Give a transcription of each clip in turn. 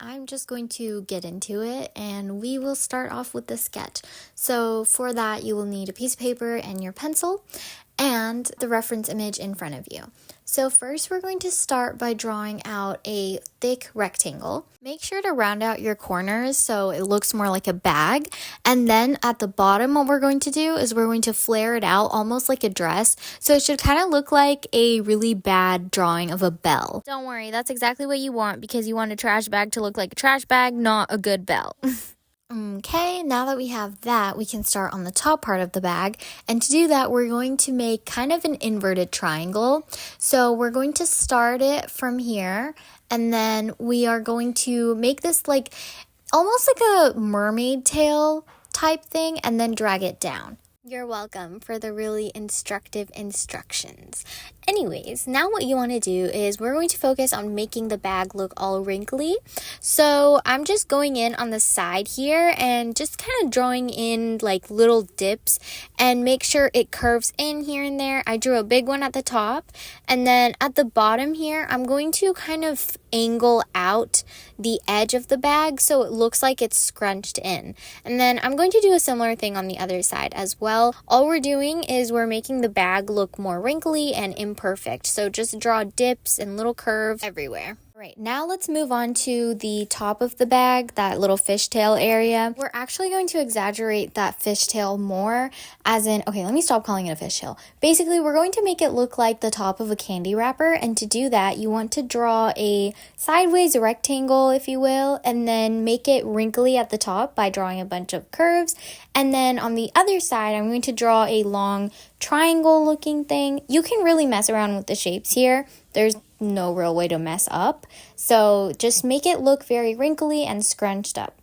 I'm just going to get into it and we will start off with the sketch. So for that, you will need a piece of paper and your pencil and the reference image in front of you. So first we're going to start by drawing out a thick rectangle. Make sure to round out your corners so it looks more like a bag. And then at the bottom, what we're going to do is we're going to flare it out almost like a dress. So it should kind of look like a really bad drawing of a bell. Don't worry, that's exactly what you want because you want a trash bag to look like a trash bag, not a good bell. Okay, now that we have that, we can start on the top part of the bag. And to do that, we're going to make kind of an inverted triangle. So we're going to start it from here, and then we are going to make this like almost like a mermaid tail type thing, and then drag it down. You're welcome for the really instructive instructions. Anyways, now what you want to do is we're going to focus on making the bag look all wrinkly. So I'm just going in on the side here and just kind of drawing in like little dips and make sure it curves in here and there. I drew a big one at the top, and then at the bottom here, I'm going to kind of angle out the edge of the bag so it looks like it's scrunched in. And then I'm going to do a similar thing on the other side as well. All we're doing is we're making the bag look more wrinkly and imperfect. So just draw dips and little curves everywhere. All right, now let's move on to the top of the bag, that little fishtail area. We're actually going to exaggerate that fishtail more, as in, okay, let me stop calling it a fishtail. Basically, we're going to make it look like the top of a candy wrapper, and to do that, you want to draw a sideways rectangle, if you will, and then make it wrinkly at the top by drawing a bunch of curves. And then on the other side, I'm going to draw a long triangle looking thing. You can really mess around with the shapes here. There's no real way to mess up. So just make it look very wrinkly and scrunched up.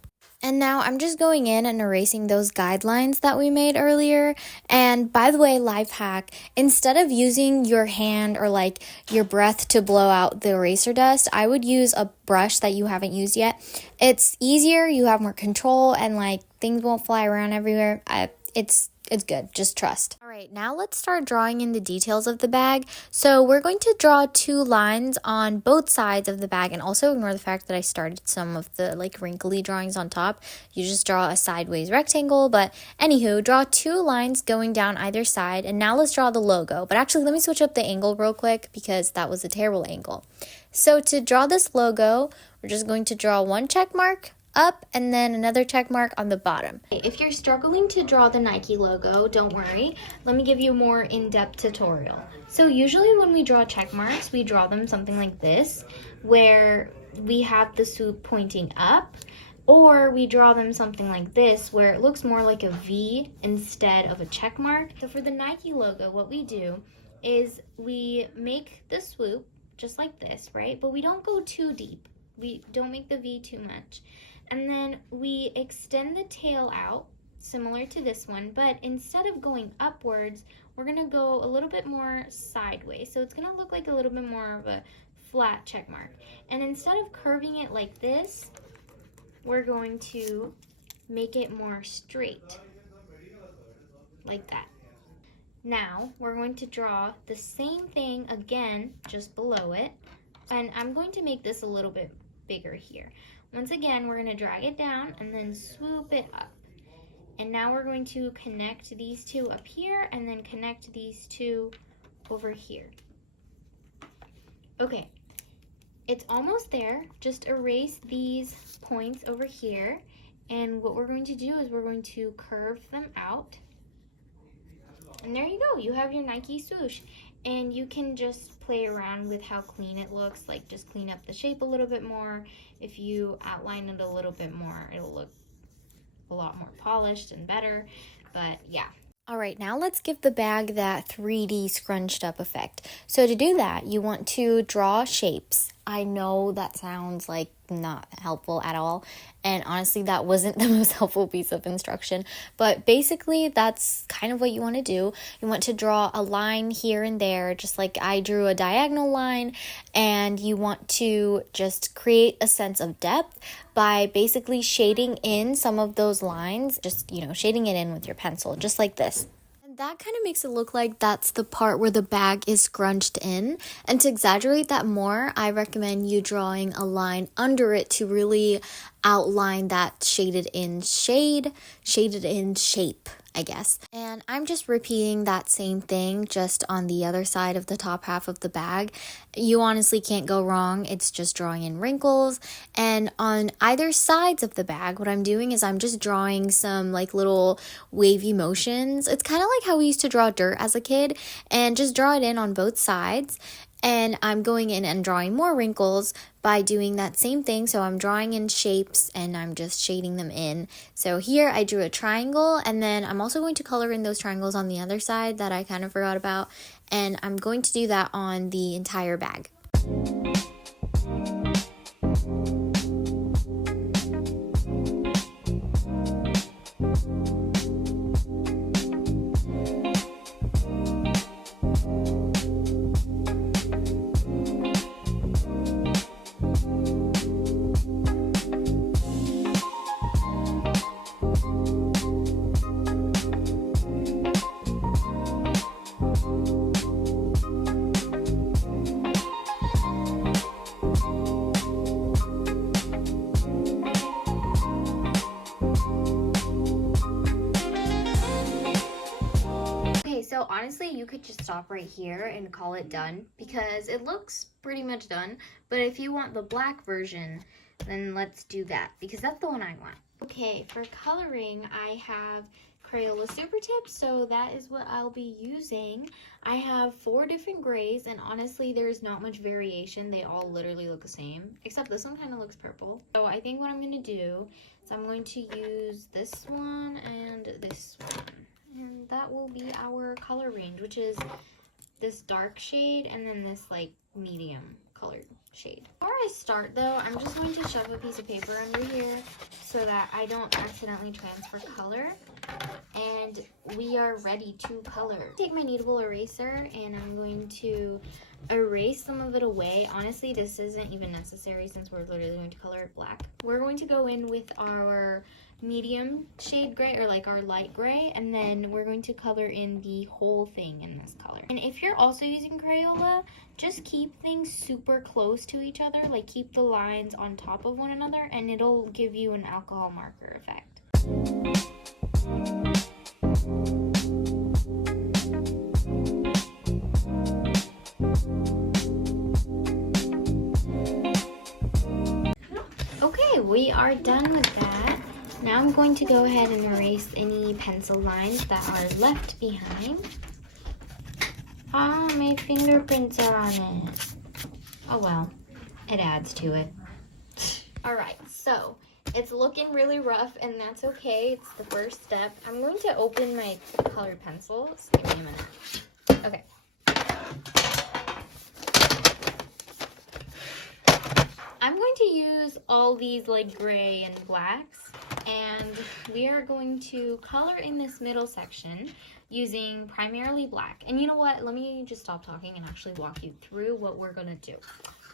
And now I'm just going in and erasing those guidelines that we made earlier. And by the way, life hack, instead of using your hand or like your breath to blow out the eraser dust, I would use a brush that you haven't used yet. It's easier, you have more control, and like things won't fly around everywhere. It's good, just trust. All right, now let's start drawing in the details of the bag. So we're going to draw 2 lines on both sides of the bag, and also ignore the fact that I started some of the like wrinkly drawings on top. You just draw a sideways rectangle, but anywho, draw 2 lines going down either side, and now let's draw the logo. But actually, let me switch up the angle real quick because that was a terrible angle. So to draw this logo, we're just going to draw 1 check mark up and then another check mark on the bottom. If you're struggling to draw the Nike logo, don't worry. Let me give you a more in-depth tutorial. So usually when we draw check marks, we draw them something like this, where we have the swoop pointing up, or we draw them something like this, where it looks more like a V instead of a check mark. So for the Nike logo, what we do is we make the swoop just like this, right? But we don't go too deep. We don't make the V too much. And then we extend the tail out, similar to this one, but instead of going upwards, we're going to go a little bit more sideways. So it's going to look like a little bit more of a flat check mark. And instead of curving it like this, we're going to make it more straight, like that. Now, we're going to draw the same thing again, just below it. And I'm going to make this a little bit bigger here. Once again, we're going to drag it down and then swoop it up. And now we're going to connect these 2 up here and then connect these 2 over here. Okay, it's almost there. Just erase these points over here. And what we're going to do is we're going to curve them out. And there you go, you have your Nike swoosh. And you can just play around with how clean it looks, like just clean up the shape a little bit more. If you outline it a little bit more, it'll look a lot more polished and better, but yeah. All right, now let's give the bag that 3D scrunched up effect. So to do that, you want to draw shapes. I know that sounds like not helpful at all, and honestly that wasn't the most helpful piece of instruction, but basically that's kind of what you want to do. You want to draw a line here and there, just like I drew a diagonal line, and you want to just create a sense of depth by basically shading in some of those lines, just shading it in with your pencil, just like this. And that kind of makes it look like that's the part where the bag is scrunched in. And to exaggerate that more, I recommend you drawing a line under it to really outline that shaded in shape, I guess. And I'm just repeating that same thing just on the other side of the top half of the bag. You honestly can't go wrong. It's just drawing in wrinkles. And on either sides of the bag, what I'm doing is I'm just drawing some like little wavy motions. It's kind of like how we used to draw dirt as a kid, and just draw it in on both sides. And I'm going in and drawing more wrinkles by doing that same thing. So I'm drawing in shapes and I'm just shading them in. So here I drew a triangle, and then I'm also going to color in those triangles on the other side that I kind of forgot about. And I'm going to do that on the entire bag. So honestly, you could just stop right here and call it done because it looks pretty much done. But if you want the black version, then let's do that because that's the one I want. Okay, for coloring, I have Crayola Super Tips, so that is what I'll be using. I have 4 different grays, and honestly, there's not much variation. They all literally look the same, except this one kind of looks purple. So I think what I'm going to do is I'm going to use this one and this one. And that will be our color range, which is this dark shade and then this like medium colored shade. Before I start though, I'm just going to shove a piece of paper under here so that I don't accidentally transfer color. And we are ready to color. Take my kneadable eraser and I'm going to erase some of it away. Honestly, this isn't even necessary since we're literally going to color it black. We're going to go in with our medium shade gray, or like our light gray, and then we're going to color in the whole thing in this color. And if you're also using Crayola, just keep things super close to each other, like keep the lines on top of one another, and it'll give you an alcohol marker effect. Okay, we are done with that. Now I'm going to go ahead and erase any pencil lines that are left behind. Ah, my fingerprints are on it. Oh well, it adds to it. Alright, so it's looking really rough, and that's okay. It's the first step. I'm going to open my colored pencils. Give me a minute. Okay. I'm going to use all these like gray and blacks, and we are going to color in this middle section using primarily black. And you know what? Let me just stop talking and actually walk you through what we're going to do.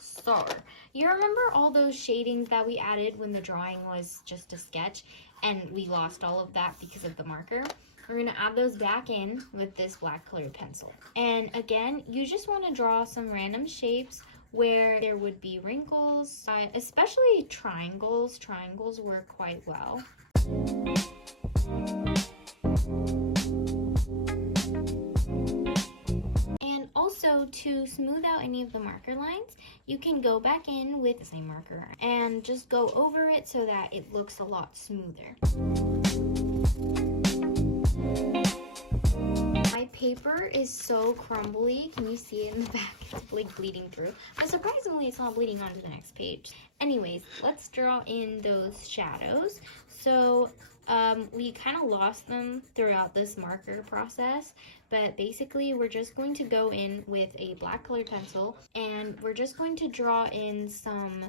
So, you remember all those shadings that we added when the drawing was just a sketch and we lost all of that because of the marker? We're going to add those back in with this black colored pencil. And again, you just want to draw some random shapes where there would be wrinkles, especially triangles. Triangles work quite well. And also, to smooth out any of the marker lines, you can go back in with the same marker and just go over it so that it looks a lot smoother. My paper is so crumbly. Can you see it in the back? It's like bleeding through. But surprisingly, it's not bleeding onto the next page. Anyways, let's draw in those shadows. So we kind of lost them throughout this marker process, but basically we're just going to go in with a black colored pencil and we're just going to draw in some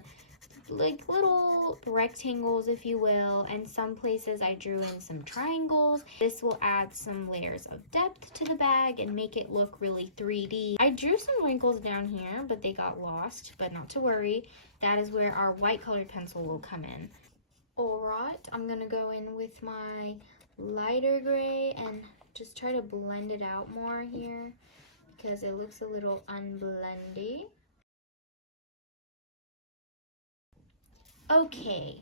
like little rectangles, if you will, and some places I drew in some triangles. This will add some layers of depth to the bag and make it look really 3D. I drew some wrinkles down here, but they got lost, but not to worry. That is where our white colored pencil will come in. Alright, I'm gonna go in with my lighter gray and just try to blend it out more here because it looks a little unblendy. Okay,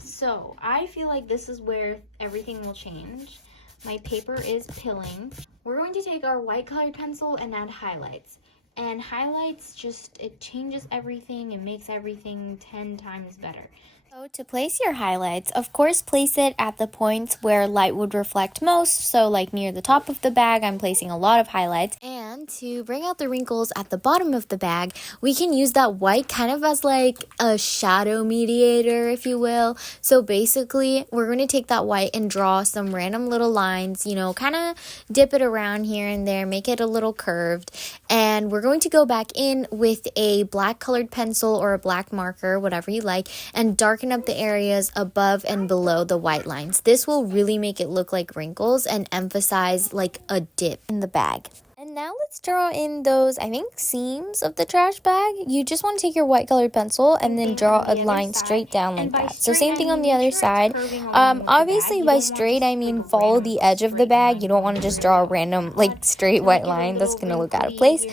so I feel like this is where everything will change. My paper is pilling. We're going to take our white colored pencil and add highlights. And highlights just, it changes everything and makes everything 10 times better. So to place your highlights, of course, place it at the points where light would reflect most. So like near the top of the bag, I'm placing a lot of highlights. And to bring out the wrinkles at the bottom of the bag, we can use that white kind of as like a shadow mediator, if you will. So basically, we're going to take that white and draw some random little lines, you know, kind of dip it around here and there, make it a little curved. And we're going to go back in with a black colored pencil or a black marker, whatever you like, and darken up the areas above and below the white lines. This will really make it look like wrinkles and emphasize like a dip in the bag. And now let's draw in those, I think, seams of the trash bag. You just want to take your white colored pencil and then draw a line straight down like that. So same thing on the other side. Obviously by straight, I mean follow the edge of the bag. You don't want to just draw a random like straight white line. That's going to look out of place.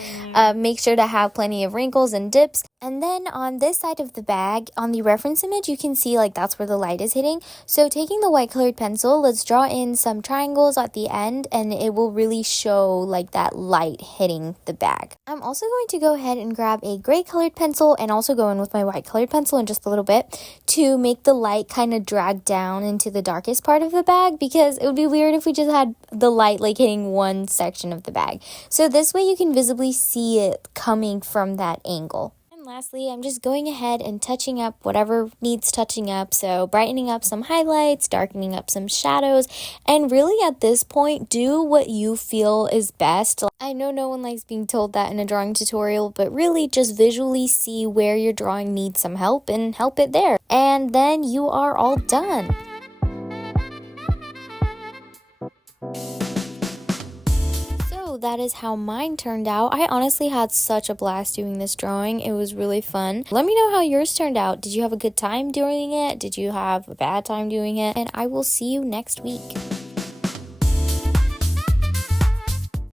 Make sure to have plenty of wrinkles and dips. And then on this side of the bag, on the reference image, you can see like that's where the light is hitting. So taking the white colored pencil, let's draw in some triangles at the end and it will really show like that light hitting the bag. I'm also going to go ahead and grab a gray colored pencil and also go in with my white colored pencil in just a little bit to make the light kind of drag down into the darkest part of the bag, because it would be weird if we just had the light like hitting one section of the bag. So this way you can visibly see it coming from that angle. Lastly, I'm just going ahead and touching up whatever needs touching up. So brightening up some highlights, darkening up some shadows, and really at this point, do what you feel is best. I know no one likes being told that in a drawing tutorial, but really just visually see where your drawing needs some help and help it there. And then you are all done. That is how mine turned out. I honestly had such a blast doing this drawing. It was really fun. Let me know how yours turned out. Did you have a good time doing it? Did you have a bad time doing it? And I will see you next week.